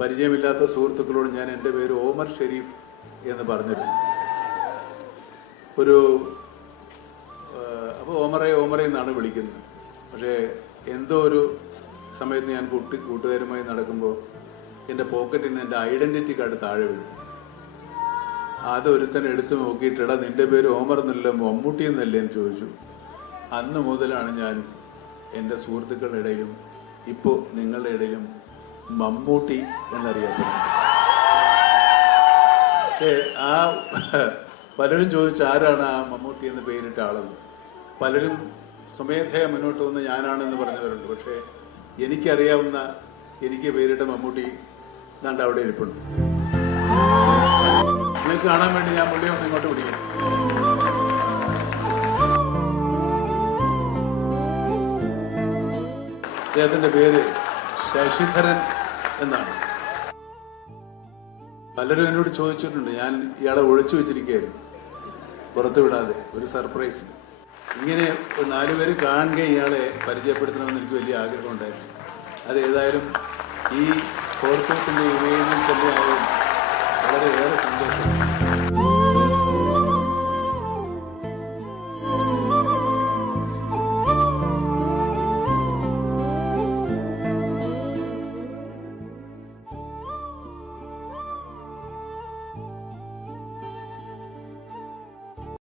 പരിചയമില്ലാത്ത സുഹൃത്തുക്കളോട് ഞാൻ എൻ്റെ പേര് ഓമർ ഷെരീഫ് എന്ന് പറഞ്ഞിരുന്നു. അപ്പോൾ ഓമറെ എന്നാണ് വിളിക്കുന്നത്. പക്ഷേ എന്തോ ഒരു സമയത്ത് ഞാൻ കൂട്ടുകാരുമായി നടക്കുമ്പോൾ എൻ്റെ പോക്കറ്റിൽ നിന്ന് എൻ്റെ ഐഡൻറ്റിറ്റി കാർഡ് താഴെ വീണു. അതൊരുത്തൻ എടുത്തു നോക്കിയിട്ടിടാ നിൻ്റെ പേര് ഓമർ എന്നല്ല മമ്മൂട്ടി എന്നല്ലേ എന്ന് ചോദിച്ചു. അന്ന് മുതലാണ് ഞാൻ എൻ്റെ സുഹൃത്തുക്കളുടെ ഇടയിലും ഇപ്പോൾ നിങ്ങളുടെ ഇടയിലും മമ്മൂട്ടി എന്നറിയപ്പെടുന്നത്. പക്ഷേ പലരും ചോദിച്ചു ആരാണ് ആ മമ്മൂട്ടി എന്ന് പേരിട്ട ആളെന്ന്. പലരും സ്വമേധയാ മുന്നോട്ട് വന്ന് ഞാനാണെന്ന് പറഞ്ഞവരുണ്ട്. പക്ഷേ എനിക്കറിയാവുന്ന എനിക്ക് പേരിട്ട മമ്മൂട്ടി ദാണ്ട് അവിടെ ഇരിപ്പുണ്ട്. നിങ്ങൾക്ക് കാണാൻ വേണ്ടി ഞാൻ പുള്ളിയെ ഒന്ന് ഇങ്ങോട്ട് പിടിക്കും. അദ്ദേഹത്തിൻ്റെ പേര് ശശിധരൻ എന്നാണ്. പലരും എന്നോട് ചോദിച്ചിട്ടുണ്ട്. ഞാൻ ഇയാളെ ഒളിച്ചു വെച്ചിരിക്കുകയായിരുന്നു, പുറത്തു വിടാതെ ഒരു സർപ്രൈസ്. ഇങ്ങനെ 4 പേര് കാണുക ഇയാളെ പരിചയപ്പെടുത്തണമെന്ന് എനിക്ക് വലിയ ആഗ്രഹമുണ്ടായിരുന്നു. അത് ഏതായാലും ഈ ഫോർത്തോസിൻ്റെ ഇമേജിൽ തന്നെ ആയിരുന്നു.